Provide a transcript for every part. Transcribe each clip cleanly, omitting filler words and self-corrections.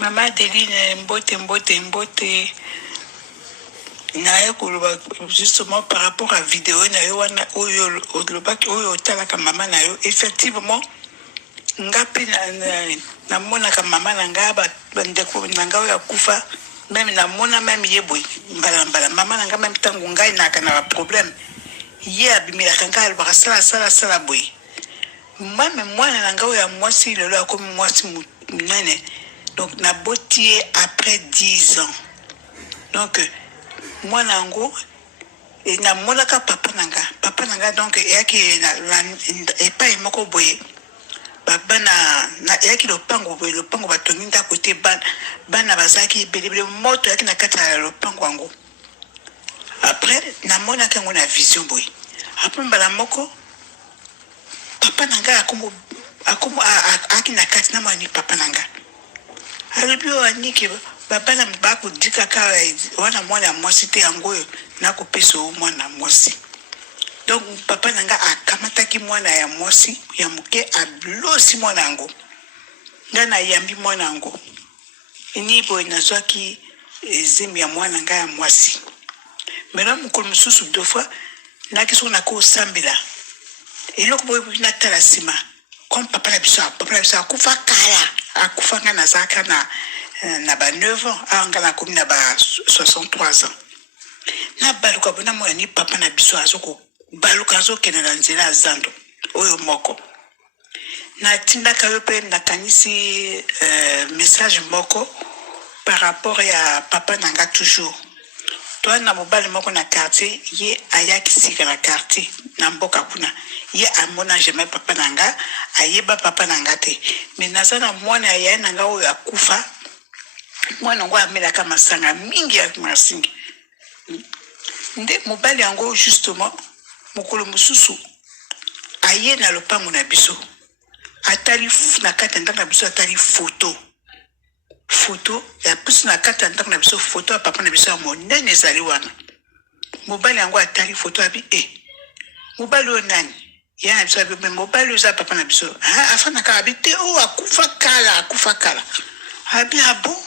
Maman Adeline, mbote. Justement par rapport à vidéo, maman effectivement, ngapi na mona ka maman nanga bandeko nanga ya kufa même na mona même yeboy mbala maman nanga même tango ngai na kana problème ye abimila kanga ba sala boy même moi nanga ya mwasi lelo akomi mwasi munene donc na botier après 10 ans donc moi nango et na mona ka papa nanga donc yaki na et pas moko boye bana na yaki lopango batongi nda côté bana bazaki belebele moto yaki na kata lopango wango après na mona kango na vision boy après mbala moko papa nanga akomo aki na kati na mani papa nanga alibio aniki bana mbako dika ka wana mwana mwasi te yango na kopeso mwana mwasi. Donc papa nanga akamataki mwana ya mwasi ya muke ablosi mwana ngo ngana yambi mwana ngo inibo inazwaki zimu ya mwana nga ya mwasi mena mukolo mususu deux fois nakiso na ko sambila eloko boye na tala sima comme papa na biso akufa ngana zaka na ba 9 ans angana komi na ba 63 ans na baluka bona mwana ni papa na biso azoko baluka zo kenela nzela zando oyo moko na tinda kayope na kanisi message moko par rapport à papa nanga toujours toi na mobile moko na quartier ye ayaki sika na quartier na mboka kuna ye amona jamais papa nanga ayeba papa nanga te mais nazana mwana ya nanga oyo akufa mwana ngo amela kama sanga mingi ya masingi nde mobile yango justement mokolo mususu aye na lopango na biso atali na kata ndanga biso atali photo ya biso na kata ndanga biso photo ya papa na biso monene ezali wana mobile yango atali photo abi mobile o nani ya na biso abi mobile za papa na biso afana ka abi te o akufa kala abi abo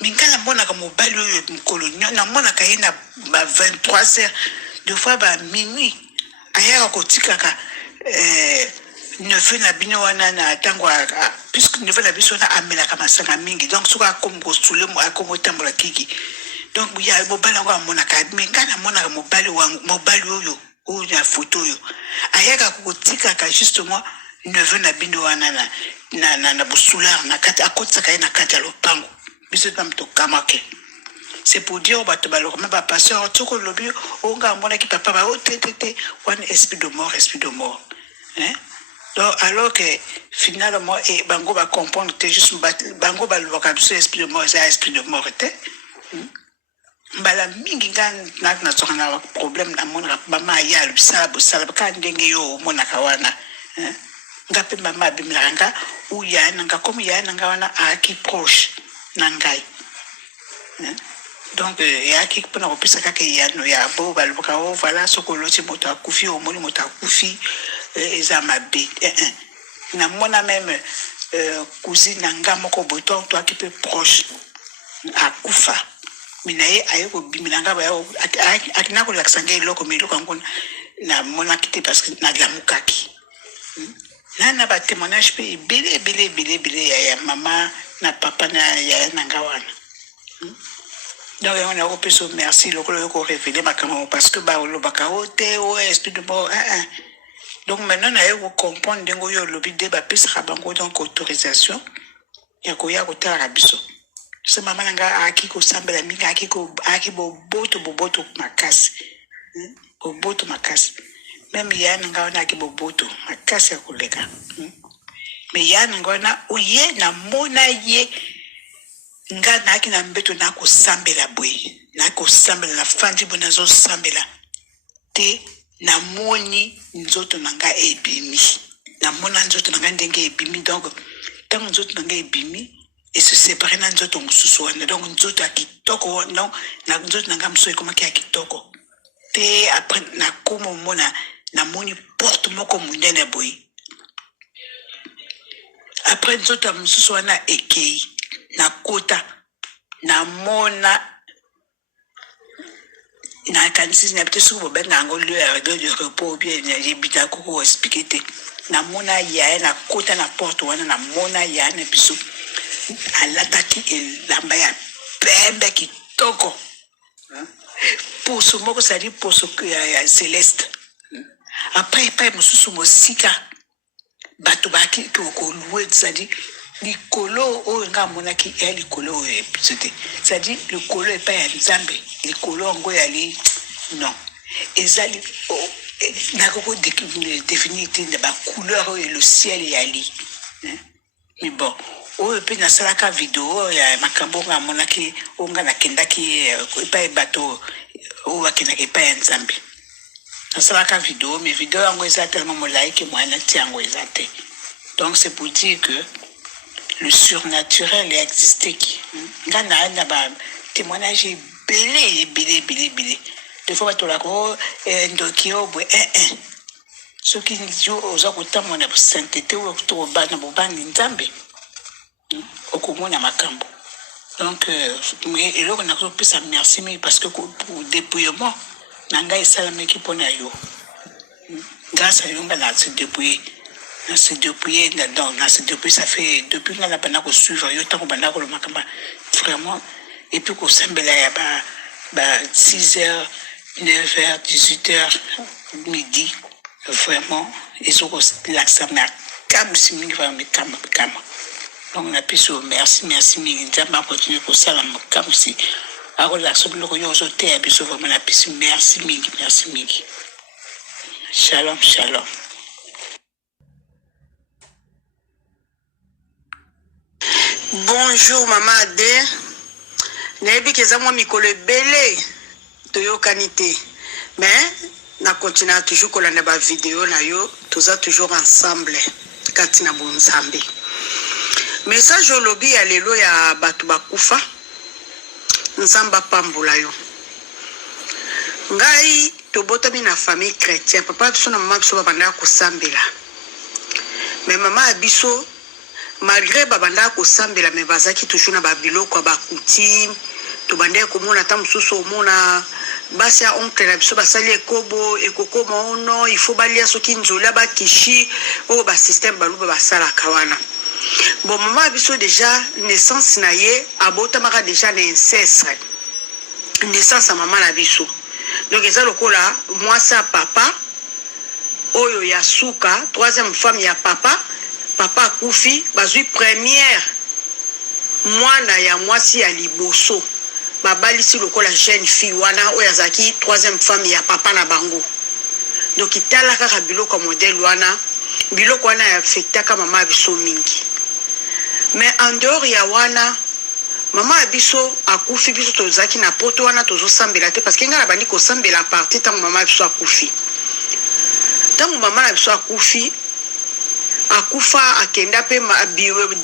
mingala mona ka mobile oyo mokolo na mona ka ye na 23h deux fois ba minuit aya kotika ka neveu na bino wana na tango puisque neveu na biso na amela ka masanga mingi donc soka comme kosule mo akomo tambola kiki donc ya mobile ngo amona ka mingana mona ka mobile oyo na photo yo aya ka kotika ka justement neveu na bino wana na busula na kata akotsa ka na kata lopango biso tamto kamake. C'est pour dire au bateau balo comme pasteur tout le lobby on ga mona ki papa ba tété one esprit de mort hein donc alors que finalement et bango va comprendre que juste bango ba lo ka esprit de mort c'est esprit de mort te mbala mingi na tsona problème na mona mama ya lu sala ka ndenge yo mona kawana hein ngape mama bimlanga ou ya nanga comme ya nanga wana aki proche nangai hein. Donc yaki pona kopisa kaka yano ya bo baluka o voilà sokolo ti moto akufi o moni moto akufi eza mabe na mona même cousine nanga moko boto to aki pe proche akufa minaye ayeko bimilanga ba akina ko laksanga iloko miloko ngona na mona kite parce que na la mukaki na ba témoignage pe belé ya mama na papa na ya nanga wana donc on a repris au merci le révéler ma parce que ba lo bakao te o esprit de mort donc maintenant on a comprendre dengo yo lobby de ba pesa bango donc autorisation ya ko tala biso c'est maman nga aki ko sambela minga aki boboto makasi boboto makasi même yana nga ona aki boboto makasi ya koleka mais yana nga ona oye na mona ye nga naki na mbeto na ko sambela boy na ko sambela na fandi bona zo sambela te na moni nzoto nanga ebimi na mona nzoto nanga ndenge ebimi donc tant nzoto nanga ebimi et se séparer na nzoto mususu wana donc nzoto akitoko non na nzoto nanga mususu koma ki akitoko te après na komo mona na moni porte moko munene boy après nzoto mususu wana ekei na kota na mona na kanisi na peut-être que ben nango le de repos bien j'ai bita ko expliquer na mona ya na kota na porte wana na mona ya na biso alataki elamba ya pembe kitoko poso moko sali poso ya Celeste après pas mususu mosika bato baki ko louer sadi likolo o nga monaki ya likolo c'était c'est-à-dire likolo e pas ya nzambe likolo ngo ya li non ezali na ko définir de ba couleur et le ciel ya li mais bon o pe na salaka vidéo ya makambo nga monaki o nga nakendaki e pas bato o wakina e pas ya nzambe na salaka vidéo mais vidéo yango eza tellement molai que moi na tiango ezate. Donc c'est pour dire que le surnaturel est existé qui ngana na ba témoignage belé des fois tu la ko ndokio bo ce qui dit aux autres mon sainteté ou to ba na bobani nzambe okomona makambo. Donc et là on a plus ça merci mais parce que pour dépouillement nanga esalame ki pona yo grâce à yon na se dépouiller na se dépouiller dans se dépouiller ça fait depuis qu'on a pas na suivre yo tant qu'on bana ko makamba vraiment et puis ko sembela ya ba 6h 9h 18h midi vraiment ils ont l'accent na comme si mi va me kama donc on a pu so merci mi nzamba continuer ko sala comme si alors la soble yo zo te biso vraiment na pu merci mingi shalom. Bonjour maman Ade. Nebi keza moi mikolo belé toyo kanité. Mais na continue toujours kolanda ba vidéo na yo, toza toujours ensemble katina bonzambe. Message olobi ya lelo ya batu bakufa. Nzamba pambula yo. Ngai tobotami na famille chrétienne. Papa biso na maman biso babanda kosambela. Mais maman abiso malgré babanda kosambela mais bazaki toujours na babiloko ba coutume to bande ko mona ta mususu mona basi ya oncle na biso basali ekobo ekokoma ono il faut balia soki nzola ba kishi o ba système baluba basala kawana. Bon maman biso déjà naissance na ye abota maka déjà na inceste naissance à maman na biso. Donc eza lokola moi ça papa oyo ya suka troisième femme ya papa akufi bazui première mwana ya mwasi ya liboso babalisi lokola jeune fille wana oyo azaki troisième femme ya papa na bango. Donc itala kaka biloko modèle wana biloko wana ya affectaka mama biso mingi. Mais en dehors ya wana mama abiso akufi biso tozaki na poto wana tozo sambela te parce que ngala bandi ko sambela partie tango mama biso akufi. Tango mama na biso akufi akufa akenda pe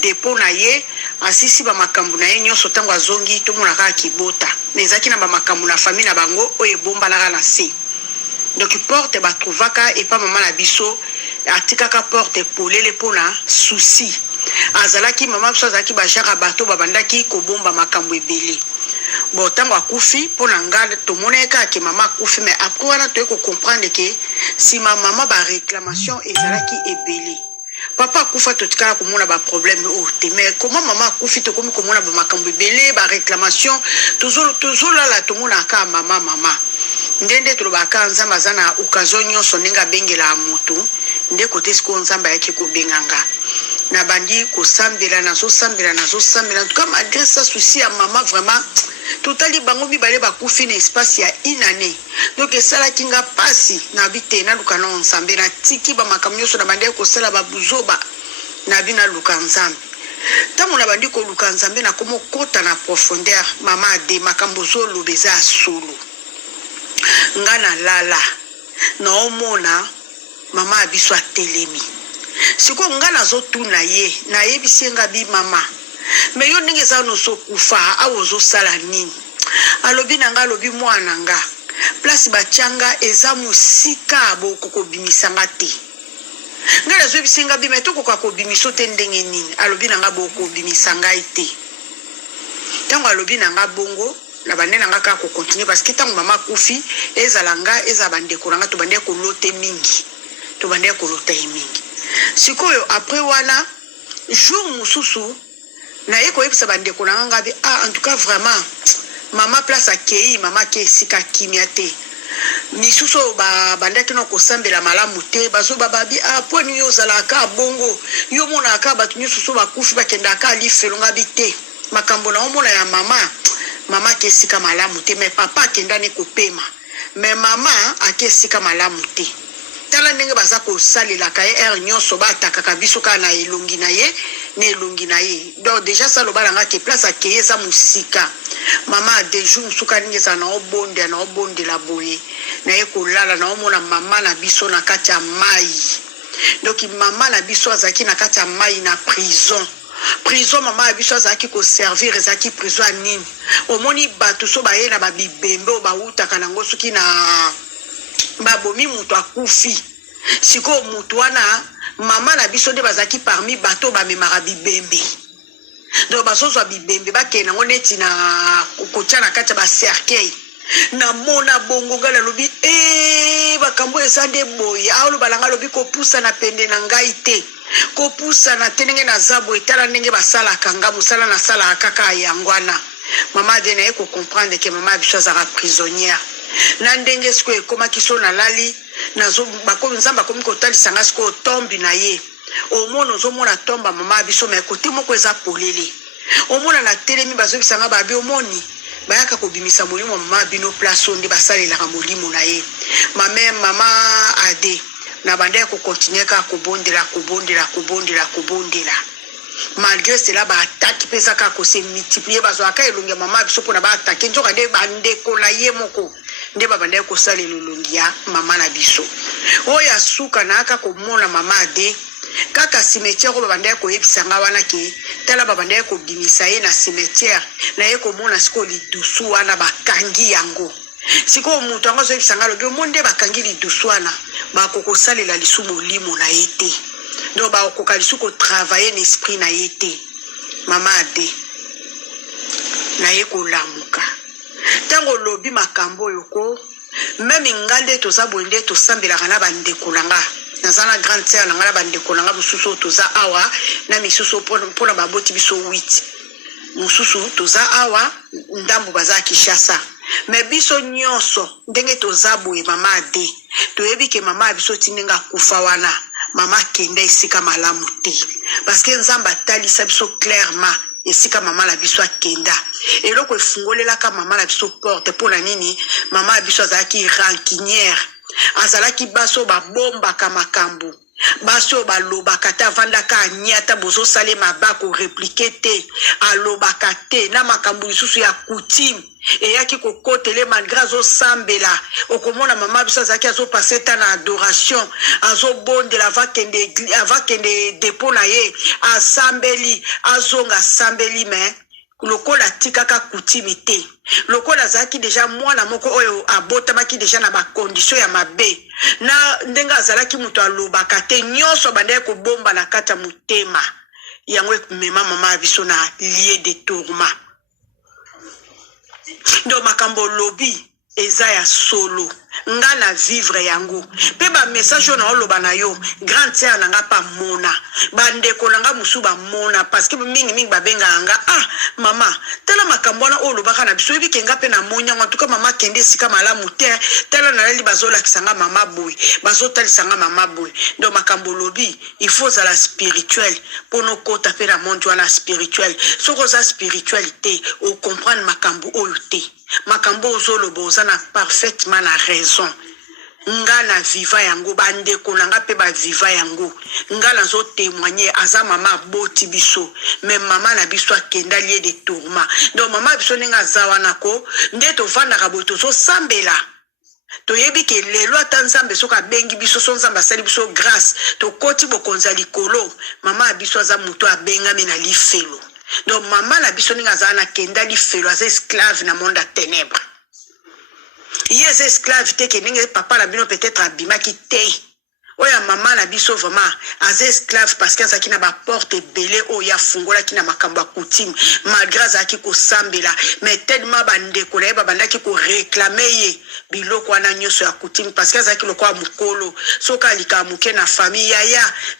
dépôt na ye asisi ba makambu na ye nyonso tango azongi to mona ka kibota nezaki na ba makambu na famille na bango oye bomba la na se. Donc porte ba trouvaka et pas maman na biso atikaka porte polele pona souci azalaki mama biso azalaki ba jaka bato babandaki ko bomba makambu ebele. Bon tango akufi pona ngala to moneka ke mama akufi mais après wana to ko comprendre que si ma maman ba réclamation ezalaki ebele papa akufa to tika ko mona ba problème o te mais comment maman akufi to komi ko mona ba makambu ebele ba réclamation toujours la to mona ka mama ndende to ba ka nzamba zana occasion nyonso ninga bengela moto nde côté sko nzamba yake ko benganga na bandi ko sambela na so sambela en tout cas malgré ça souci à maman vraiment totali bango bibale bakufi na espace ya inane. Donc esala kinga pasi na bite na lukana nsambe na tiki ba makamyoso na bandi ko sala ba buzoba na bina lukanzambe. Tango na bandi ko lukanzambe na komo kota na profondeur mama de makambo zolo beza solo. Ngana lala na omona mama abiso atelemi. Siko ngana zo tuna ye na yebisenga bi mama. Mais yo ndenge za no so kufa awozo sala nini alobi nanga alobi mwana nga place bachanga eza musika boko bimisanga te ngala zo bisinga bi meto ko bimiso te ndenge nini alobi nanga boko bimisanga ite tango alobi nanga bongo na bande nanga ka ko continuer parce que tango mama kufi ezalanga ezabandeko nanga to bande ko lote mingi to bande ko lote mingi sikoyo après wana jour mususu na yeko yebisa bandeko nanga bi en tout cas vraiment mama place akei mama ke sika kimia te misuso bandaki na kosambela malamu te bazo bababi poni yo zalaka bongo yo mona aka batu nyususo bakufi bakenda aka lifelonga bite makambo na omona ya mama ke sika malamu te mais papa akenda ne kopema mais mama ake sika malamu te tala ndenge baza kosalela ka er nyonso batakaka biso ka na elongi na ye ne elongi na ye donc déjà ça lo balanga ke place akeye za musika mama de jour suka ninge za na obonde la boye na ye kolala na omona mama na biso na kati ya mai donc mama na biso azaki na kati ya mai na prison mama ya biso azaki ko servir ezaki prison nini omoni bato so baye na babibembe o bautaka nango soki na babomi mutu akufi siko mutu wana mama na biso nde bazaki parmi bato bamemaka bibembe donc bazozwa bibembe bakende nango neti na kotia na kati ya bacercueil na mona bongo ngala lobi bakambo eza nde boye aoloba nanga lobi kopusa na pende na ngai te kopusa na te ndenge naza boye tala ndenge basalaka nga mosala nasalaka kaka yangwana mama de na ye kocomprendre ke mama ya biso azaka prisonnière na ndenge siko ekomaki so nalali bakomi nzambe akomi kotalisa nga siko otombi na ye omona ozomona tomba mama ya biso me kote moko eza polele omona na telemi bazobisa nga babi omoni bayaka kobimisa molimo mama bino place onde basalelaka molimo na ye mama ade na banda ko continuer ka kobondela malgré cela attaque pesa ka ko se multiplier bazo aka elongi mama biso pona attaque nzoka nde bandeko na ye moko nde babanda ko sala elongi ya mama na biso oya suka na aka ko mona mama ade kaka cimetière ko babanda ko yebisanga wana ke tala babanda ko bimisa ye na cimetière na ye ko mona siko lidusu wana bakangi yango siko mutu anga zo yebisanga lo monde bakangi lidusu wana bakoko salela lisumu limo na yete donc bakoka lisuko travailler l'esprit na yete mama ade na ye ko lamuka tango lobi makambo yoko même ngande to zabonde to sambela kana bande kolanga nazana grande sœur nanga bande kolanga bususu toza awa na misusu pona baboti biso 8 mususu toza awa ndambo baza Kishasa mais biso nyonso ndenge toza boye mama ade toyebi ke mama biso tinenga kufa wana mama kenda isika malamu te parce que nzamba talisa biso clairement esika mama la biso akenda eloko efungolelaka mama la biso porte pona nini mama biso azalaki rancunière azalaki baso babombaka makambo baso balobaka te avandaka anyata bozo sale mabako répliquer te alobaka te na makambo lisusu ya coutume eyaki kokotele malgré azosambela okomona mama biso azalaki azopase ta na adoration azobondela avakende depo na ye asambeli azonga asambeli me lokola tikaka coutume te lokola azalaki deja mwana moko oyo abotamaki deja na bacondition ya mabe na ndenga azalaki mutu alobaka te nyonso bandaki kobomba na kati ya motema yango ekumema mama biso na lieu de tourment donc makambo lobi eza ya solo nga na vivre yango pe ba message na oloba na yo grande sœur nanga pa mona bandeko nanga musu ba mona parce que mingi babenga nga mama tela makambo na olobaka na biso ebike nga pe na monya en tout cas mama kende sika malamu te tela na leli bazola kisanga mama boy bazotalisa nga mama boy donc makambo lobi il faut la spirituel pour nos kota pe na monde wana spirituel soko za spiritualité o comprendre makambo oyo te makambo ozoloba oza na parfaitement na raison nga na viva yango bandeko nanga pe ba viva yango nga na zo témoigner aza mama boti biso même mama na biso akenda lieu de tourment donc mama biso nenga zawana ko ndeto vandaka boto so sambela toyebi ke lelo ata nzambe soka bengi biso so nzambe asali biso grâce to koti bokonza likolo mama biso aza muto abengami na lifelo donc mama na biso ninga zana kenda lifelo aza esclave na monde à ténèbres yes esclave te ke ninga papa na bino peut-être abimaki te oya mama na biso vraiment aza esclave parce que azalaki na baporte ebele oyo afungolaki na makambo ya coutume malgré azalaki kosambela mais tellement bandeko na ye babandaki koreklame ye biloko wana nyonso ya coutume parce que azalaki lokola mokolo soki alika moke na famille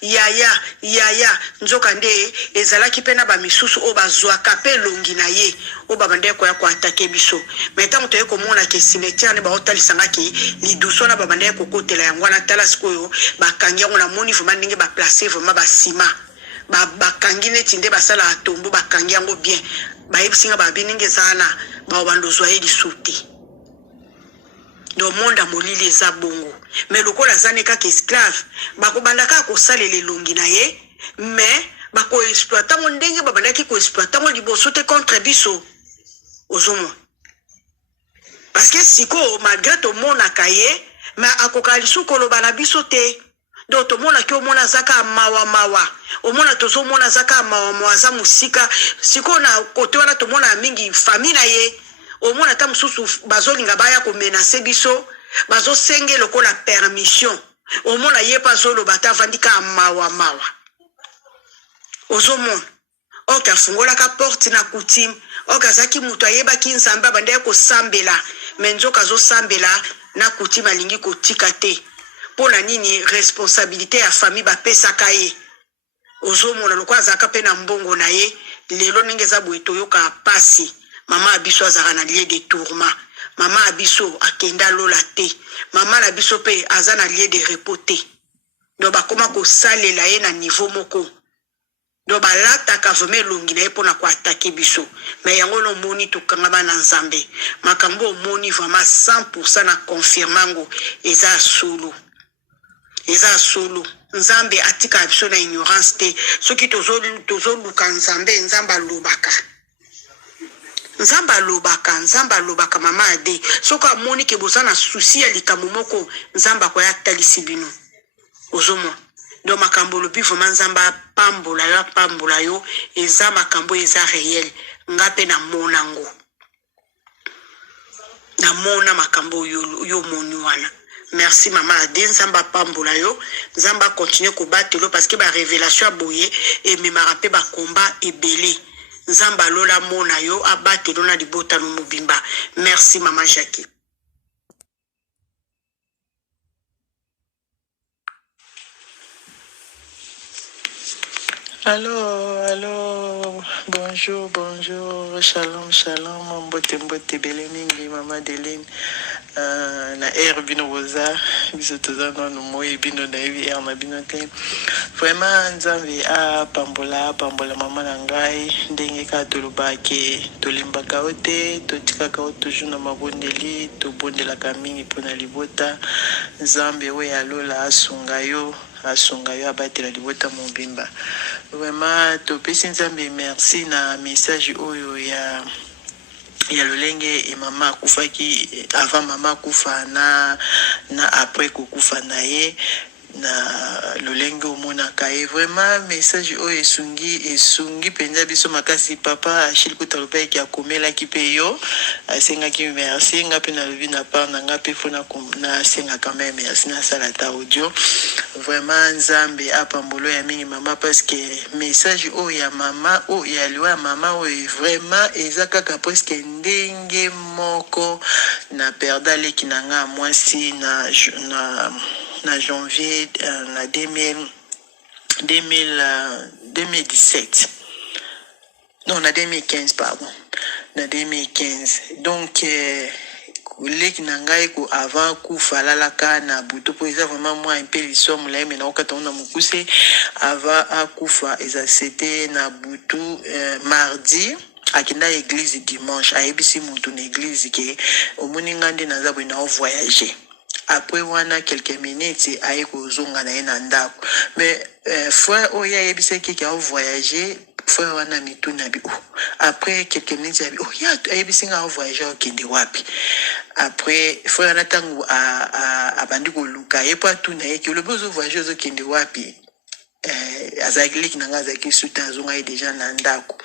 yaya nzoka nde ezalaki mpe na bamisusu oyo bazwaka mpe elongi na ye oyo babandaki koya koatake biso mais ntango toye komona ke cimetière nde baotalisangaki liduso wana babandaki kokotela yango wana tala sikoyo bakangi yango namoni vraiment ndenge baplace vraiment basima bakangi neti nde basala atombo bakangi yango bien bayebisinga babi ndenge eza wana baobandozwa ye lisu te do monde molili eza bongo mais lokola aza ne kaka esclave bakobanda kaka kosalela elongi na ye mais bakoexploita ngo ndenge babandaki koexploita ngo liboso te contre biso ozomona parce que siko malgré tomonaka ye mais akoka lisu koloba na biso te donc tomonaki omona azaka mawa omona tozomona azaka mawa aza mosika siko na kote wana tomona mingi famille na ye omona ta mosusu bazolinga baya komenase biso bazosenge lokola permission omona ye pa zoloba ta avandika mawa ozomona oka afungolaka porte na coutume oka azaki moto ayebaki nzambe abandaki kosambela me nzoka azosambela na coutume alingi kotika te mpona nini responsabilité ya famille bapesaka ye ozomona lokola azalaka mpe na mbongo na ye lelo ndenge eza boye toyoka pasi mama abiso azaka na lieu de tourment mama abiso akenda lola te mama na biso mpe aza na lieu de repos te donc bakoma kosalela ye na niveau moko donc balataka vraimen elongi na ye mpona koatake biso mais yango nomoni tokangama na nzambe makambo omoni vraiment 100% na confirmango eza solo nzambe atika biso na ignorance te soki tozoluka nzambe nzambe alobaka mama ade soki amoni ke boza na susi ya likambo moko nzambe akoya atalisi bino ozomona do makambo lobi vraiment nzambe apambola yo eza makambo eza réel nga mpe namona makambo yo moni wana merci mama ade nzambe apambola yo nzambe akontinue kobatelo parce que barévélation aboye ememaka mpe bakomba ebele nzambe alola mona yo abatelo na libotano mobimba merci mama Jackie. Allô, bonjour, shalom, mbote bele mingi, mama Deline, na air bino boza, biso toza no moye bino na evi air na bino te. Vraiment nzambe a pambola mama na ngai, ndenge ka tolobake, tolimbaka ote, totikaka o toujours na mabondeli, tobondelaka mingi pona libota, nzambe we alola asunga yo abatela libota mobimba. Vraiment topesi nzambe merci na message oyo ya lolenge et mama akufaki avant mama kufa na après kufa na ye na lolenge omonaka ye vraiment message oyo esungi penza biso makasi papa Achille Kutalopeki akomelaki pe yo asengaki merci nga pe na lobi na part na nga pe fona na senga quand même merci na salata audio vraiment nzambe apambolo ya mingi mama parce que message oyo ya mama oyo ya liwa mama oyo vraiment eza kaka presque ndenge moko na perda leki na nga mwasi na janvier na 2017 non na 2015 pardon na 2015 donc leki na ngai ko avant kufa lalaka na butu po eza vraiment moi un peu l'histoire mulai mais na okata na mukuse avant akufa eza c'était na butu mardi akenda église dimanche ayebisi mutu na église ke omoni ngande naza bwe na voyager. Après wana quelques minutes aye kozonga na ye na ndako mais frère oya yebise ki ka voyager frère wana mituna bi après quelques minutes abi ya yebise nga voyager okende wapi après frère na tangu abandi ko luka ye pa tuna ye ki le besoin voyager okende wapi azakili kinanga azaki suta zonga ye déjà na ndako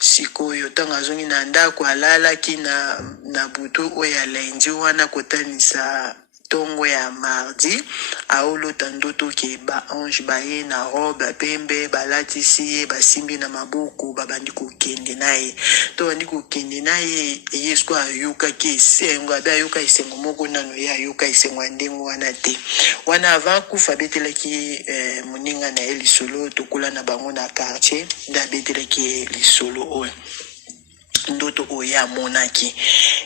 sikoyo tanga zongi na ndako alala ki na butu oya lendi wana kotanisa tongo ya mardi aolota ndoto ke baange baye na robe pembe balatisi ye basimbi na maboko babandi kokende na ye to bandi kokende na ye yesu ayokaki esengo abe ayoka esengo moko nano ye ayoka esengo ya ndenge wana te wana avant kufa abetelaki moninga na ye lisolo tokola na bango na quartier nde abetelaki ye lisolo oyo ndoto oyo amonaki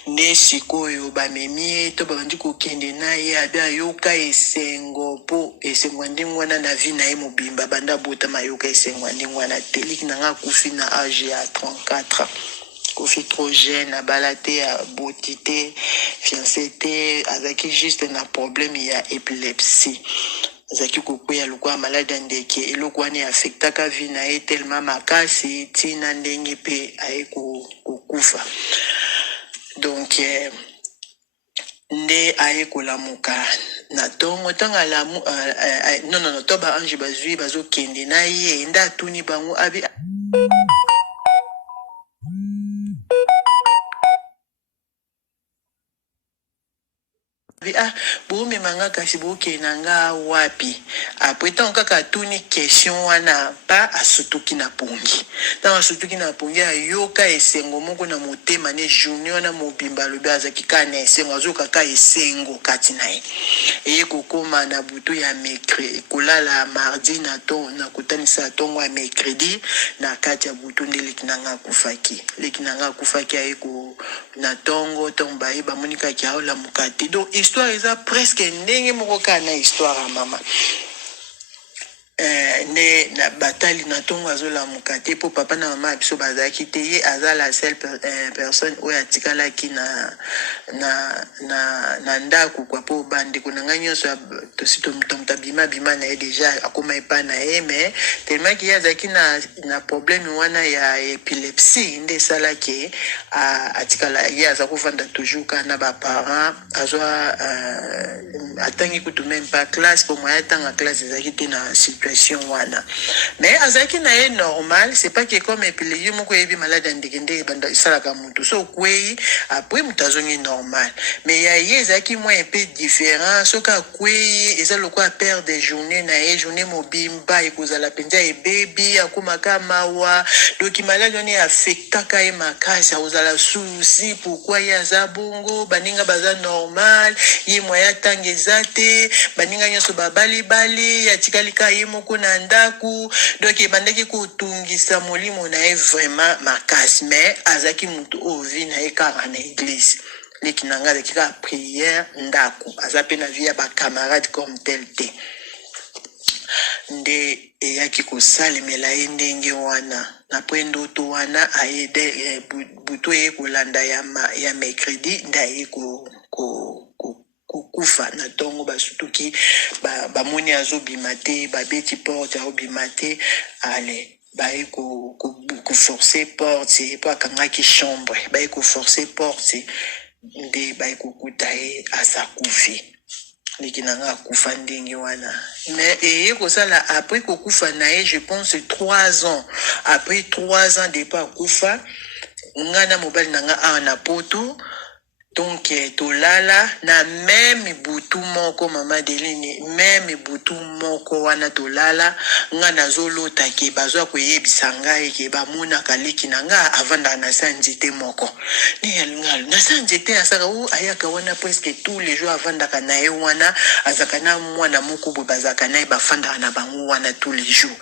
nde sikoyo bamemi ye to babandi kokende na ye abe ayoka esengo mpo esengo ndenge wana na vi na ye mobimba banda botama ayoka esengo ndenge wana te liki na nga akufi na age ya 34 kofi trop jeune abala te aboti te fiancé te azalaki juste na problème ya épilepsie azaki kokwea lokwa malade ya ndeke eloko wana affectaka vi na ye tellement makasi ntina ndenge mpe aye kokufa donc nde aye kolamuka na tongo ntango alamu non to baange bazwi bazokende na ye nde atuni bango abi bomemanga kasi bokenanga wapi apres ntango kaka atuni question wana pa asutuki na pongi ntango asutuki na pongi ayoka esengo moko na motema ne journée wana mobimba alobi azalaki kaka na esengo azokaka esengo kati na ye eye kokóma na butu ya mercredi kolala mardi na kotanisa tongo ya mercredi na kati ya butu nde leki nanga akufaki aye na tongo baye bamonikaki aolamuka te donc histoire eza presque ndenge moko kaka na histoire ya mama ne na batali na tongo azolamuka te mpo papa na mama biso bazalaki te ye aza la seule personne oyo atikalaki na ndako kwa mpo bandeko na ngai nyonso tosi tabima na ye deja akoma epa na ye mais tellement ki ye azalaki na problème wana ya épilepsie nde esalaki atikala ye aza kovanda toujours kaka na baparent azwa atangi kutu même pas classe mpo moya atanga classe ezalaki te na situation wana mais azalaki na ye normal c'est pas que comme épilepsie moko yebi malade ya ndenge nde banda esalaka mutu so okwei après mutu azongi normal mais ya ye ezalaki mwa un peu différent soki akwei eza lokwa père de journée na ye journée mobimba ekozala mpenza ebebi akomaka mawa doki malade wana eaffectaka ye makasi akozala souci pourquoi ye aza bongo baninga baza normal ye mwaya atanga eza te baninga nyonso babalibali yatikali ka ye moko na ndaku donc ebandaki kotungisa molimo na ye vraiment makasi mais azaki mutu ovi na ye kaka na église leki na nga azaki kaka prière ndaku aza mpe na vie ya bacamarade comme tel te nde eyaki kosalemela ye ndenge wana na po ndoto wana ayede butu eye kolanda ya mercredi nde aye kokufa na tongo basutuki bamoni azobima te babeti porte aobima te ale baye koforce porte po akangaki chambre baye koforce porte nde baye kokuta ye asakufi leki nanga akufa ndenge wana mais eye kosala après kokufa na ye je pense 3 ans après 3 ans depuis akufa ngana mobali nanga awa na poto donc tolala na même butu moko mama Deline même butu moko wana tolala nga nazolota ke bazwa koyebisa ngai ke bamonaka leki na nga avanda na sanjete moko ni ngal na sanjete asaka u ayaka wana presque tous les jours avandaka na ye wana azaka na mwana moko bo bazaka na bafanda na bango wana tous les jours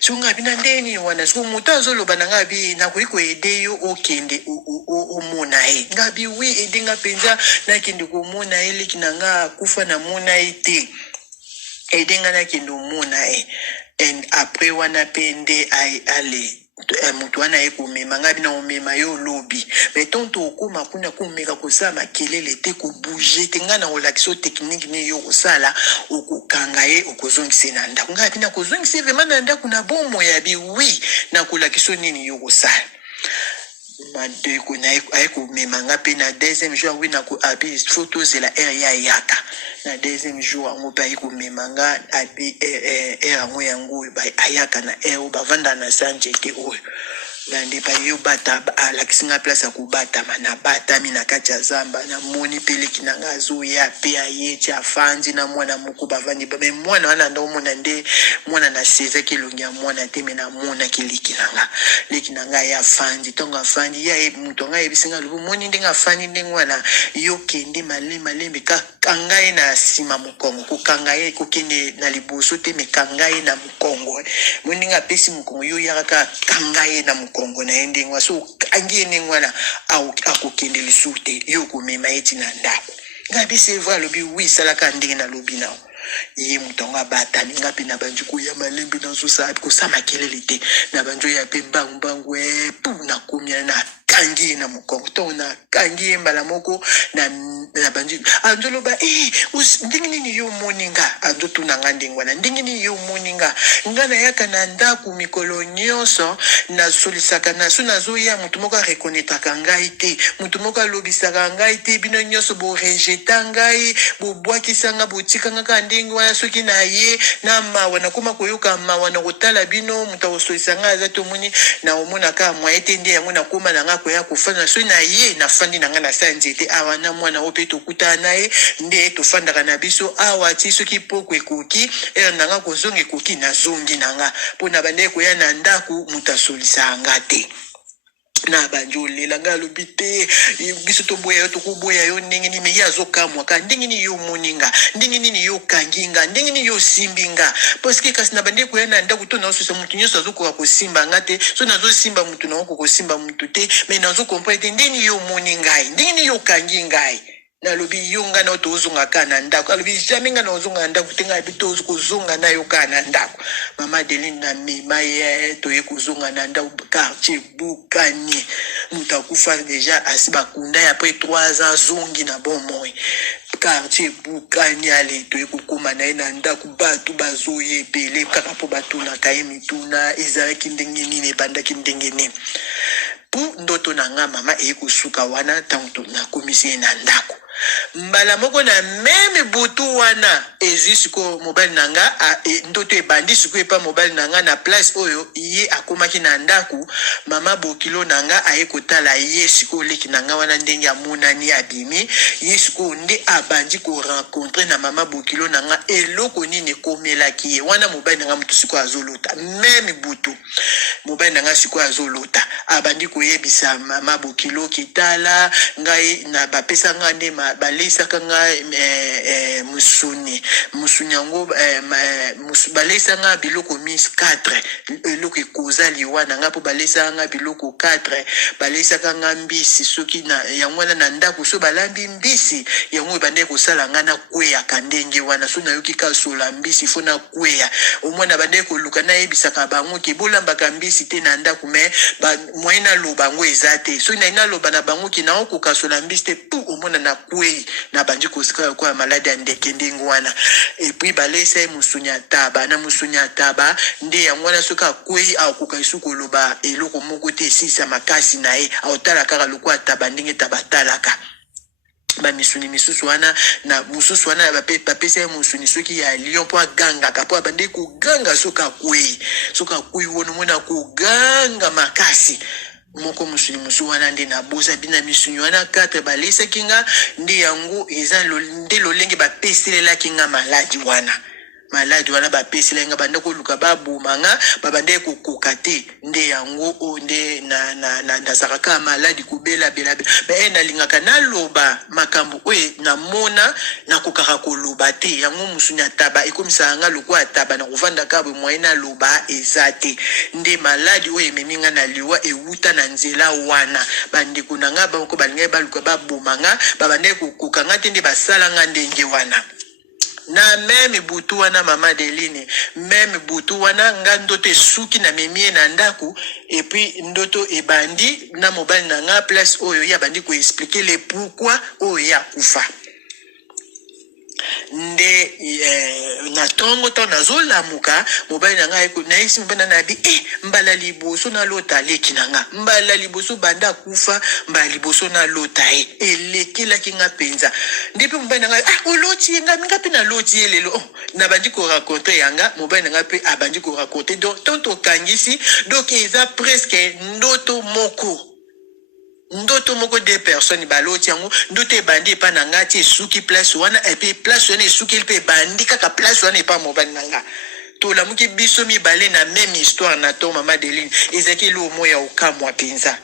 sunga bina ndeni wana so muta azoloba na ngabi na koiko ede yo okende omona ye ngabi wi edinga penza na kende komona ye leki na nga kufa na mona ite edenga na kende omona ye and après wana pende ai ale mutu wana ye komema ngabi na omema yo lobi mais tonto okoma kuna komeka kosala makelele te kobouge te nga na olakisa technique ne yo kosala okokanga ye okozongisa na ndako ngabi na kozongisa vraiment na ndako na bomo ya bi oui na kolakisa nini yo kosala madeko na aiko memanga pe na deuxième jour oui na ko abi photos de la area yaka na deuxième jour ngo pa aiko memanga abi yango ba ayaka na ba vanda na sanje te oyo bande pa yo bata alakisinga place ya kubatama na batami na kati ya zamba na moni peleki na nga azoya pe ayeti afandi na mwana moko bavandi me mwana wana ndo mona nde mwana na seza kilongi ya mwana te me na mona kiliki na nga ya afandi tongo afandi ya mutu nga yebisinga lubu moni ndenga afandi ndenga wana yo kende malembe kangaye na sima mukongo kukangaye kokende na liboso te me kangaye na mukongo moni nga pesi mukongo yo yaraka kangaye na mukongo na endengwa so angie nengwana akokende lisute yo komema eti na ndako ngabi seva lobi wi salaka ndenge na lobi nao ye mutonga batani ngapi na banju kuya malembe na zosa kusama kelele te na banju ya pe bangu pu na kumya na kangi na mukongo to na kangi mbala moko na banju anjolo ba ndingi ni yo moninga ando tunanga ndingwana ndingi ni yo moninga ngana yaka na ndaku mikolo nyonso na solisaka na so nazo ya mutu moko reconnaître ngai te mutu moko lobisaka ngai te bino nyonso bo rejeta ngai bo bwakisanga botika ngaka ndingi wana soki na ye na mawa na kuma koyoka mawa na kotala bino mutu osolisanga azato muni na omona ka mwaete ndi yango na kuma na ngako ya kufana so na ye na fandi na nga na sanjete awa na mwana ope tokuta naye nde tofandaka na biso awa ti soki poko ekoki na nga kozonga ekoki na zongi na nga pona bande koya na ndaku mutu asolisa nga te na banjole langa lobite biso to boya to kuboya yo ndenge ni me yazo kamwa ka ndenge ni yo moninga ndenge ni yo kanginga ndenge ni yo simbinga parce que kasi na bande ko yana ndaku to na so mutu nyoso azo ko simba ngate so nazo simba mutu na ko simba mutu te me nazo comprendre ndenge ni yo moninga ndenge ni yo kanginga na lobi yonga na tozunga kana ndako alobi jamais nga na ozunga ndako tenga bito kuzunga na yo kana ndako mama Deline na mima ye to ye kuzunga na ndako quartier Bukani mutakufa déjà asiba kunda après 3 ans zungi na bomoi quartier Bukani ale to ye kukuma na ina ndako batu bazoye pele kaka po batu na kaimi tuna ezaki ndenge nini banda kindenge nini pu ndoto na nga mama kusuka wana tanto na komisi na ndako mbala moko na meme butu wana ezisiko mobile nanga ndoto ebandi siko epa mobile nanga na place oyo ye akomaki na ndaku mama Bokilo nanga kotala ye siko leki nanga wana ndenge amonani abimi ye siko nde abandi ko rencontrer na mama Bokilo nanga eloko nini komelaki ye wana mobile nanga mutu siko azolota meme butu mobile nanga siko azolota abandi koyebisa mama Bokilo kitala ngai na bapesa nga nde balesa kanga musuni yango balesa nga biloko mis 4 eloko ekoza liwana nga po balesa nga biloko 4 balesa kanga mbisi soki na yango na ndako so balambi mbisi yango bande kosala nga na kweya kandenge wana so na yoki ka sola mbisi fo na kweya omwana bande ko luka na yebisaka bango ki bolambaka mbisi te na ndako me moyena lobango ezate so na ina loba na bango ki na okoka sola mbisi te pu omwana na kweyi na banji kosika kwa maladi ya ndeke ndenge wana et puis balesa musunya taba na musunya taba nde yango wana soka kweyi akoka isuko loba eloko moko te sisa makasi na ye aotala kaka lokwa taba ndenge tabatalaka ba misuni misusu wana na mususu wana bapesa musuni soki ya lion po ganga kapo bande ko ganga soka kweyi wono mona ko ganga makasi moko musuni musu wana nde na bosa bina misuni wana 4 balesa kinga nde yango eza nde lolenge bapeselela kinga maladi wana bapesela nga bande ko luka babumanga babande ko kokate nde yango nde na zakaka maladi kubela bela be na lingaka na loba makambo oye na mona na kokaka ko loba te yango musunya taba ekomisa nga lokwa taba na kuvanda kabwe moyena loba ezate nde maladi oye meminga na liwa euta na nzela wana bande kunanga bako balinga baluka babumanga babande ko kokanga te nde basala nga ndenge wana na meme butu wana mama Deline meme butu wana nga ndoto esuki na memie na ndaku et puis ndoto ebandi na mobile na nga place oyo ya bandi ko expliquer le pourquoi oyo ya kufa nde na tongo to nazolamuka mobali na ngai ko naisi mbana na bi mbala liboso na lota leki na nga mbala liboso banda kufa mbala liboso na lota elekela kinga penza ndipo mobali na ngai oloti nga minga pe na loti lelo na bandi ko raconter yanga mobali na ngai pe abandi ko raconter donc tonto kangisi donc eza presque ndoto moko de personnes baloti yango ndoto bandi pa na ngati suki place wana et puis place wana suki pe bandi kaka place wana pa mobali nanga to la muki biso mi balé na même histoire na to mama Deline ezaki lo moya okamwa penza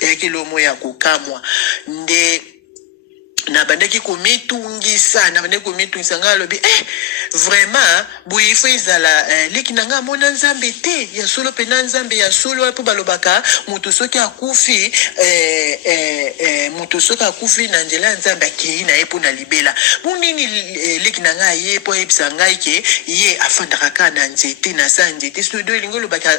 ezaki lo moya kokamwa nde na bandaki komitungisa ngalobi vraiment boyifo izala leki nanga mona nzambe te ya solo pena nzambe ya solo po balobaka mutu soki akufi na njela nzambe akiri na ye po na libela bunini leki nanga ye po ebisa ngai ke ye afandaka ka na nzete na sa nzete studio elingo lobaka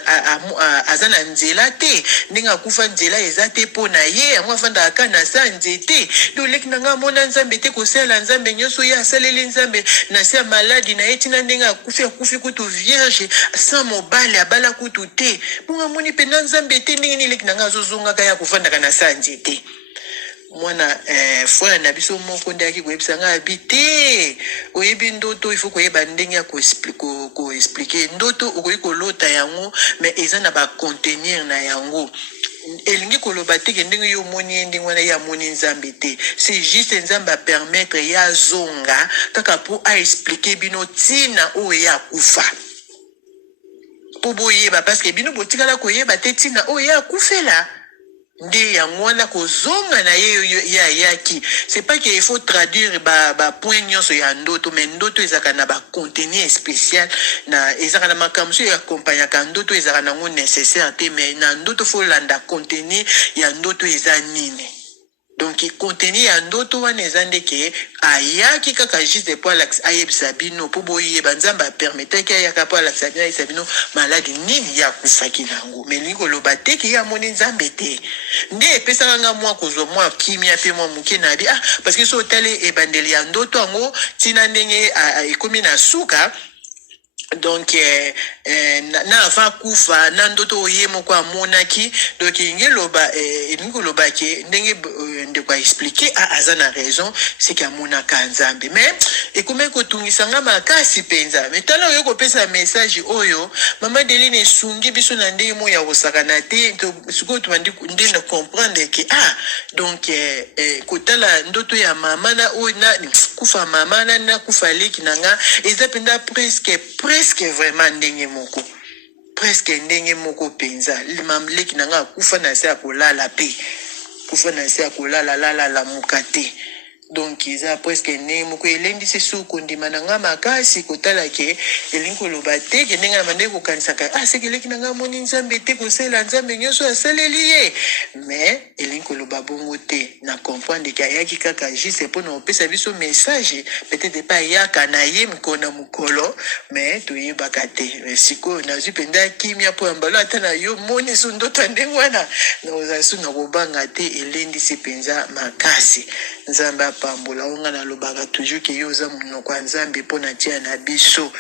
aza na nzela te ndenge akufa nzela eza te po na ye yango afandaka ka na sa nzete do leki nanga mona nzambe te kosala nzambe nyonso ye asaleli nzambe na se maladi na ye tina ndenge akufi kutu vierge sans mobali abala kutu te bunga moni pena nzambe te ndenge nileki nanga azozongaka ya kofandaka na sa nzete mwana frère na biso moko ndaki koyebisa nga abi te oyebi ndoto ifo koyeba ndenge ya koexplike ndoto okoki kolota yango mais eza na bacontenir na yango elingi koloba te ke ndenge yo moni ndenge wana ya moni nzambe te c'est juste nzambe permettre ya zonga kaka po a expliquer bino tina oyo ya kufa po boyeba parce que bino botikala koyeba te tina oyo ya kufela nde yango wana kozonga na ye ya yaki c'est pas qu'il faut traduire ba point nyonso ya ndoto mais ndoto ezaka na ba contenu spécial na ezaka na makamso ya accompagner ka ndoto ezaka nango nécessaire te mais na ndoto faut landa contenu ya ndoto eza nini donc contenu ya ndoto wana eza ndeke ayaki kaka juste po alax ayebisa bino po boyeba nzamba permetaki ayaka po alax ayebisa bino maladi nini ya kufaki nango mais lingo loba te ki ya moni nzambe te nde epesaka nga mwa kozwa mwa kimia pe mwa muke na bi parce que so tale ebandeli ya ndoto yango tina ndenge ekomi na suka donc na avant kufa na ndoto oye moko amonaki donc ingeloba ingeloba ke ndenge de quoi expliquer aza na raison c'est que amonaka nzambe mais ekome ko tungisanga makasi penza mais tala oyo ko pesa message oyo mama Deline sungi biso na ndenge mo ya osakana te siko tu bandi ndene comprendre que donc kotala ndoto ya mama na oyo na kufa mama na kufa leki nanga ezapenda presque vraiment ndenge moko presque ndenge moko penza limamleki nanga kufa na se akolala pe kufa na se akolala la mukate donc iza presque ndenge moko elendi se suko ndima nanga makasi kotala ke elingo loba te ke ndenge na mande ko kanisaka sekeleki nanga moni nzambe te kosela nzambe nyonso asaleli ye mais elingo loba bongo te na comprendre ke ayaki kaka juste pour na opesa biso message peut-être pas yaka na ye mkona mukolo mais toyebaka te siko nazwi penda kimia po mbalo ata na yo moni so ndoto ndenge wana na ozasu na kobanga te elendi se penza makasi nzambe pambola onga na lobaka toujours ke yoza munoko nzambe pona tia na biso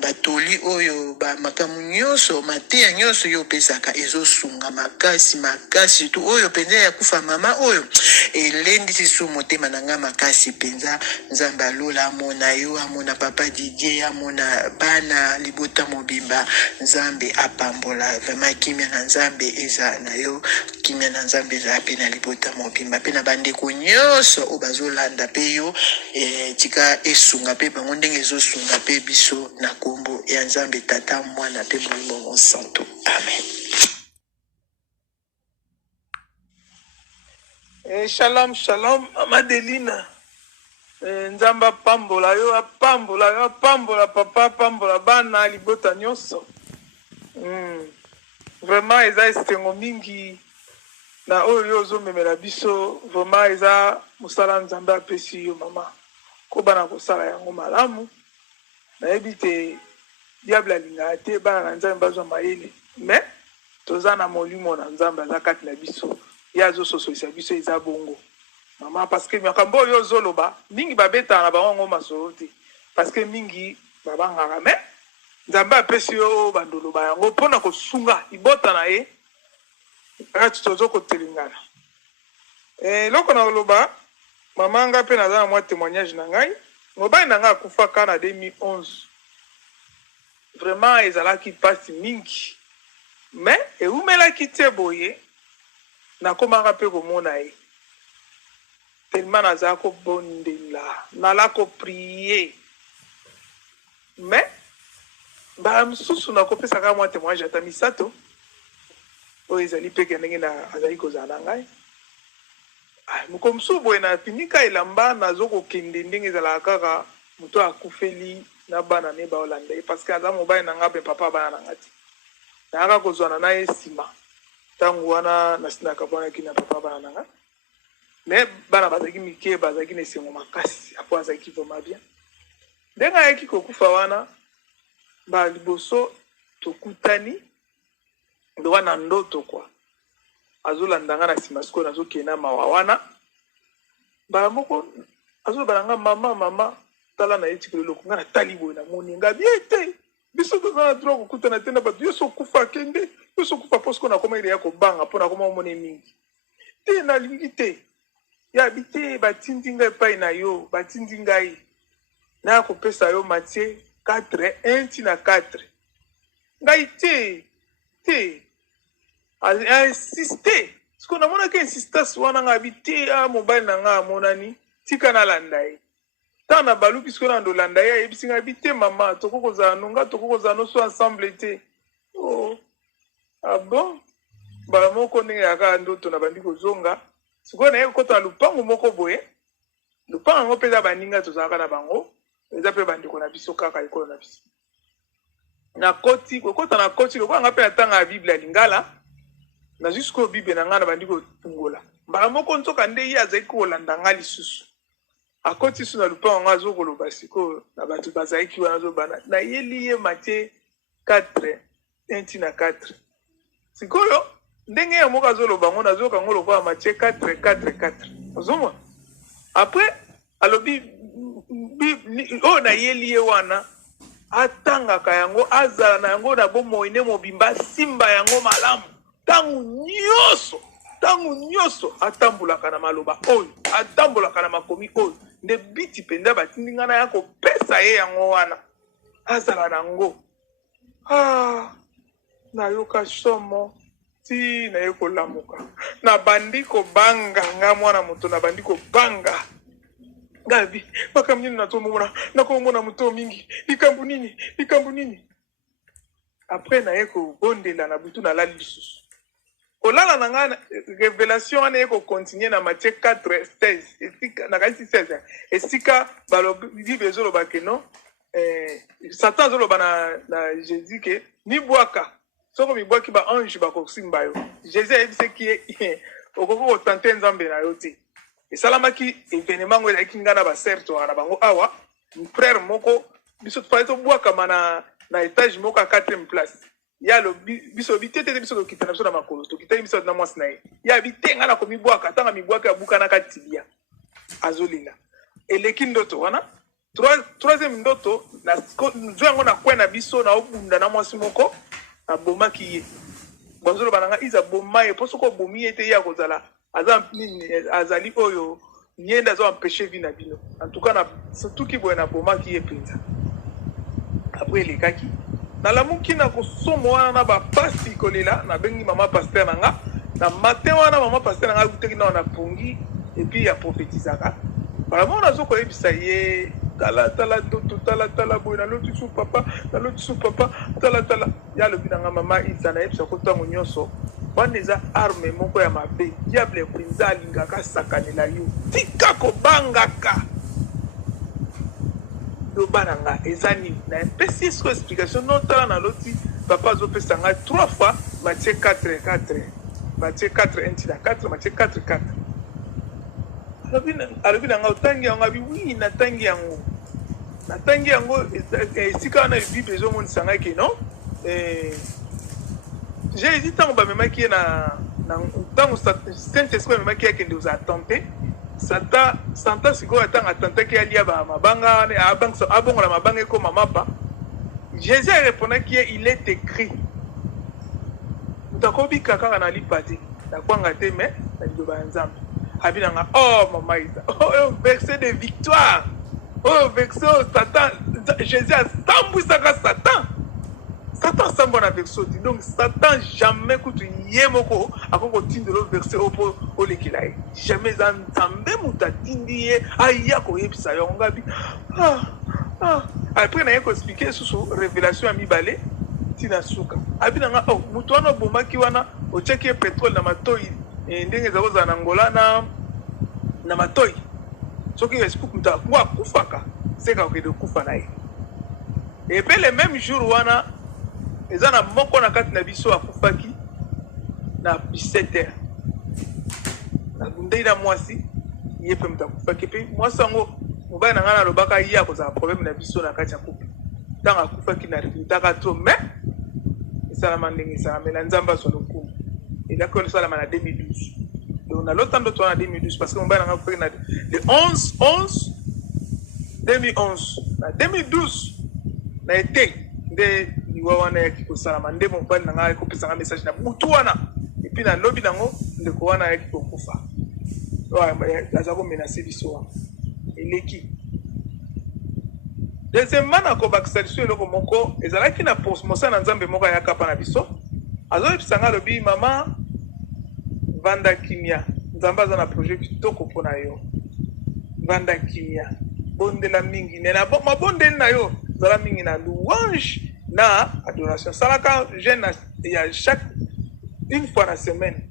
batoli oyo makamu nyonso mateya nyonso yo pesaka ezosunga makasi tu oyo penza ya kufa mama oyo elendi sisu motema nanga makasi penza nzambe alola amona yo amona papa Didier amona bana libota mobimba nzambe apambola vraiment kimia na nzambe eza na yo kimia na nzambe eza pe na libota mobimba pe na bandeko nyonso o bazolanda pe yo tika esunga pe bango ndenge ezosunga pe biso na kombo ya nzambe tata mwana pe molimo santo amen. Shalom mama Delina nzamba pambola yo pambola papa pambola bana libota nyonso vraiment eza esengo mingi na oyo ozomemela biso vraiment eza mosala nzambe apesi yo mama ko bana kosala yango malamu nayebi te diable alingaka te bana na nzambe bazwa mayele mais toza na molimo na nzambe aza kati na biso ye azososolisa biso eza bongo Maman, parce que makambo yo zoloba, mingi babeta na bango masolo te. Parce que mingi babanga rame, nzambe apesi yo bandolo ba yango pona ko sunga ibota na ye. Ati tozo ko telingana. Loko na loba, maman nga pe naza na mwa témoignage na ngai. Mobali na nga akufa kana 2011. Vraiment ezalaki pasi mingi. Mais eumelaki te boye na komanga pe komona ye. Tellement naza ko bondela, nala ko prier. Mais ba msusu na kopesa ka mwa témoignage ata misato. O ezali pe kendenge na azali kozala ngai. Mukomsu boye na finika elamba nazo ko kende ndenge ezala kaka muto akufeli na bana ne ba Holanda parce que aza mobali na ngabe papa bana na ngati. Na aka kozwana na esima. Tangu wana nasinaka bwana kina papa bana na ngati. Mais bana bazaki mike bazaki ne sengo makasi apo azaki vraiment bien. Ndenga yaki kokufa wana ba liboso tokutani ndo wana ndoto kwa. Azolandanga na sima siko nazokena mawa wana ba moko azobalanga mama tala na yeti kolelo kunga na talibo na moninga biete biso tozana droit kokutana tena ba biso kufa kende biso kufa posko na koma ile yako banga pona koma mone mingi te na lingi te ya bite batindinga epai na yo batindinga yi na kopesa yo Matthieu 4:1 na 4 ngai te insisté parce qu'on a mon que insistance wana ngabité a mobile na nga monani tika na landai ta na balu puisque na ndo landai ya ebisinga habité mama tokoko za nunga tokoko za no so ensemble te oh ah bon bala moko ndenge yaka ndoto na bandiko zonga siko na yeko to lupango moko boye lupango peza baninga tozaka na bango eza pe bandiko na biso kaka ikolo na biso na koti kokota na koti ko nga pe atanga ya Bible lingala na jusqu'au Bible na ngana bandiko tungola mbala moko nzoka nde ye azaki kolanda nga lisusu akoti su na lupango nga azokoloba siko na bato bazalaki wana azobana na yeli ye Matthieu 4:1 na 4 sikoyo ndenge ya moko azoloba ngo nazoka ngo lokola Matthieu 4:4 ozomwa après alobi o na yeli ye wana atangaka yango azala na yango na bomoi ne mobimba simba yango malamu tangu nyoso atambulaka na maloba oyo atambulaka na makomi oyo nde biti penda batindingana ya kopesa ye yango wana azala nango nayoka somo ti na ye kolamuka na bandi kobanga nga mwana moto na bandi kobanga gabi makambo nini natomona nakomona moto mingi likambo nini après na ye kobondela na butu na lali lisusu kolala na nga révélation wana ye kocontinue na Matthieu 4:16 esika na kasi 16 esika balobi bezoloba ke no Satan azoloba na Jésus ke ni bwaka soko mibwaki ba ange bakosimba yo Jésus ayebiseki ye okoko kotante nzambe na yo te esalamaki événement ngo ezalaki nga na baserto wana bango awa frère moko biso tofali tobwakama na étage moko a 4e place ya lo biso bitete biso tokita na biso na makolo tokiteli biso na mwasi na ye ya bitenga na komibwaka tanga mibwaka ya buka na katibia azolinga eleki ndoto wana troisième ndoto na nzo yango na kwena biso na obunda na mwasi moko na bomaki ye bonzolo bananga iza bomaye poso ko bomi ete ya kozala azali oyo nienda zo empêcher vie na bino en tout cas na surtout ki boye na bomaki ye penza après les kaki na lamuki na kosomo wana na bapasi kolela na bengi mama pasteur na nga na matin wana mama pasteur na nga uteki na pongi et puis ya prophétisaka vraiment nazo koyebisa ye tala ndoto tala boye na loti su papa tala ya lobi na nga mama isa na yebisa ko ntango nyonso wana eza arme moko ya mabe diable penza alingaka sakanela yo tika kobangaka lobana nga eza nini na mpesi esko explication non tala na loti papa azopesa nga 3 fois Matthieu 4:4 Matthieu 4:1 na 4 Matthieu 4:4 alobi na nga otangi yango abi wi natangi yango esika wana bible ezomonisa ngai ke non Jésus ntango bamemaki ye na ntango Saint-Esprit bamemaki ye akende ozala tente Santa sikoyo atanga tantaki alia ba mabanga abongola mabanga ekoma mapa. Jésus répondait qu'il est écrit. Utakobi kaka na lipati na kwanga te mais na lidoba nzambe. Habinanga oh mama ita. Oh verset de victoire. Oh verset Satan Jésus a sambwisaka Satan. Satan sambona avec soti. Donc Satan jamais kutu yemoko akoko tinde le verset au lekilai. Jamais nzambe mutatindi ye aya ko yebisa yo ngabi. Après na yeko expliquer sur révélation à mibale tina suka. Abinanga oh mutu wana bomaki wana o checker pétrole na matoi ndenge za koza na Angola na matoi. Soki explique muta kwa kufaka seka ko de kufa na ye. Et puis le même jour wana ezana moko na kati na biso akufaki na 17h. Na bundei na mwasi yepe mutakufaki pe mwasi ngo mobali na ngana lobaka ya ko za problème na biso na kati ya couple. Tanga akufaki na ritaka trop mais salama ndenge salama na nzamba so lokumu. Il a connu salama na 2012. Donc na l'autre temps de toi en 2012 parce que mobali na ngana na le 11 2011 na 2012 na été de niwawana ya kiko salama nde mobali na ngana ko pesa message na mutu wana et puis na lobby nango ndeko wana ya kiko kufa. Ouais, azako menacer biso. Eleki. Deuxièmement, na ko bakisaliso eloko moko ezalaki na mosa na nzambe moko ya kapa na biso. Azo ebisanga lobi mama vanda kimia. Nzamba za na projet kitoko pona yo. Vanda kimia. Bondela mingi na mabonde na yo. Zala mingi na louange na adoration. Salaka jeune ya chaque une fois la semaine.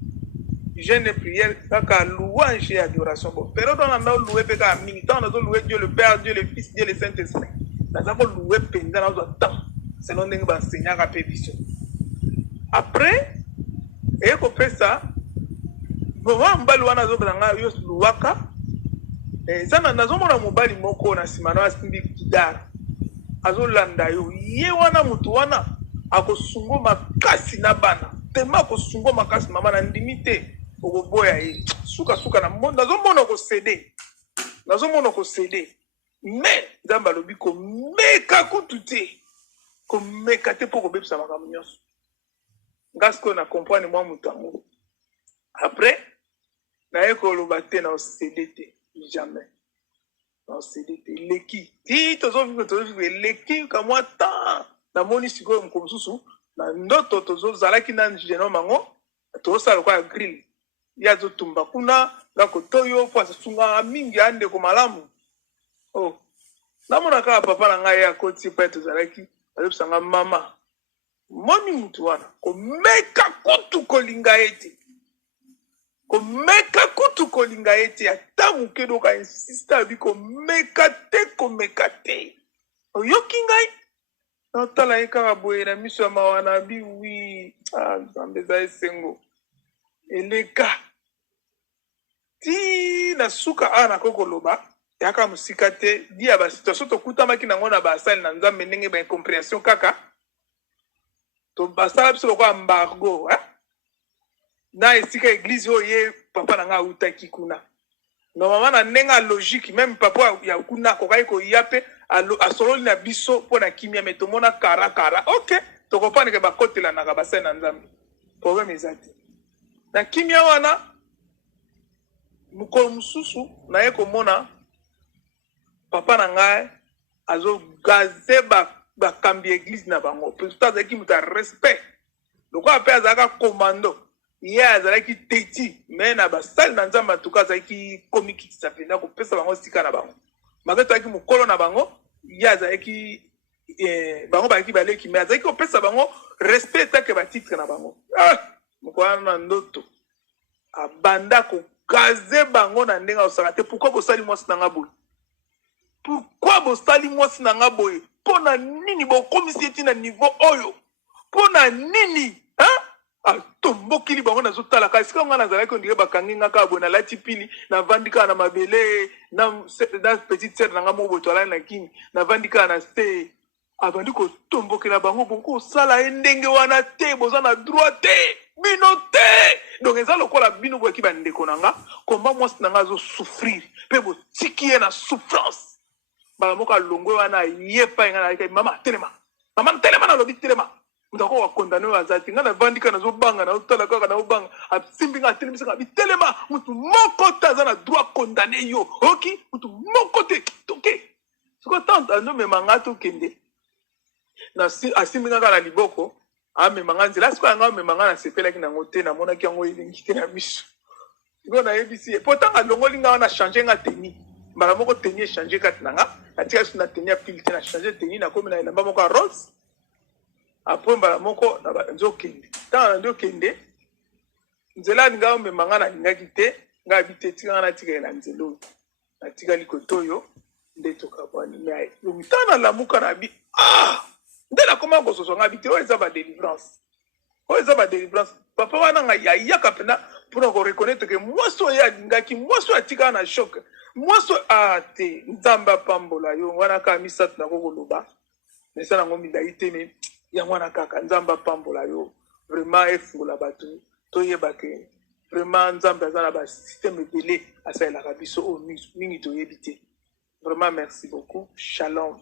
Jeûne et prière, kaka louange et adoration. Bon, période on a loué peka mingi, on a loué Dieu le Père, Dieu le Fils, Dieu le Saint-Esprit. Nous avons loué pendant notre temps. Selon nous enseignants à pédition. Après, et qu'on fait ça, bon, on va louer nazo banga yos louaka. Et ça nazo mona mobali moko na simano asindi kidara. Azo landa yo, ye wana mutu wana akosungo makasi na bana. Tema kosungo makasi mama na ndimite. Ogoboya ye suka na monde nazomona ko céder mais nzamba lobi ko meka kututé ko meka te poko bebisa makambo nyonso ngasko na comprendre moi mutango après na eko loba te na céder te jamais na céder te leki ti tozovi leki ka moi tant na moni siko mkomsusu na ndoto tozozalaki na jeno mango tosala kwa grill ya zotumba kuna ngako toyo kwa sunga mingi ande ko malamu oh namona ka papa na ngai ya koti pa tozalaki alipsanga mama moni mutu wana ko meka kutu kolinga ete atamu kedo ka insista biko meka te oyoki ngai na tala eka boye na miso ya mawana bi wi zambe za esengo eleka ti na suka ana kokoloba yaka musika te dia ba situation to kutamaki nango na basali na nzambe ndenge ba incompréhension kaka to basala biso ko embargo na esika église oye papa na nga utaki kuna normalement na nenga logique même papa ya kuna ko kai ko yape asololi na biso pona kimia metomona kara OK to comprendre que ba kotela na basali na nzambe problème ezati na kimia wana mukolo mususu na ye komona papa na ngai azo gaze ba kambi église na bango peut-être azaki muta respect loko ape azaka commando ye azalaki teti mais na basali na nzamba tuka azalaki komiki sapenda ko pesa bango sika na bango maketo azalaki mukolo na bango ye azalaki bango balaki baleki mais azalaki ko pesa bango respect take ba titre na bango mukwana na ndoto abanda ko gaze bango na ndenga osaka te pourquoi bosali mwasi na nga boye pourquoi bosali mwasi na nga boye pona nini bokomisi eti na niveau oyo pona nini tombokili bango nazotala kasi sika nga nazalaki ondire bakangi nga kaka boye nalati pili navandi kaka na mabele na petite sere na nga moko boye toalani na kini navandi kaka na ste abandi kotombokela bango boko osala ye ndenge wana te boza na droit te binote donc eza lokola bino boyaki bandeko na nga komba mwasi na nga azosouffrir mpe botiki ye na souffrance mbala moko alongwe wana ye pa nga na mama telema mama telema nalobi telema mutu ako wakondane oyo aza te nga navandika nazobanga nazotala kaka nazobanga asimbi nga atelemisaka bitelema mutu moko te aza na droit kondane yo oki mutu moko te toke soko tante azomema nga tokende asimbi nga kaka na liboko amema nga nzela sikoyo yanga amema nga nasepelaki nango te namonaki yango elengi te na miso sikoyo nayebisi ye pourtant alongoli nga wana change nga teni mbala moko teni echange kati na nga natika so na teni ya pili te na change teni nakomi na elamba moko ya rose apres mbala moko nzokende ntango na nzokende nzela alinga omema nga nalingaki te nga abi te tika nga natikali na nzela oyo natikali kote oyo nde tokabwani me ntango nalamuka na abi nde nakoma kososo nga abi te oyo eza badelivrance papa wana nga yayaka mpena mpona koreconnaitre ke mwasi oyo alingaki mwasi oyo atikaka na shok mwasi oyo te nzambe apambola yo wana kaka misato nako koloba mesa nango milai te me yango wana kaka nzambe apambola yo vraiment efungola bato toyeba ke vraiment nzambe aza na basysteme ebele asalelaka biso oyo mingi toyebi te vraiment merci beaucoup shalom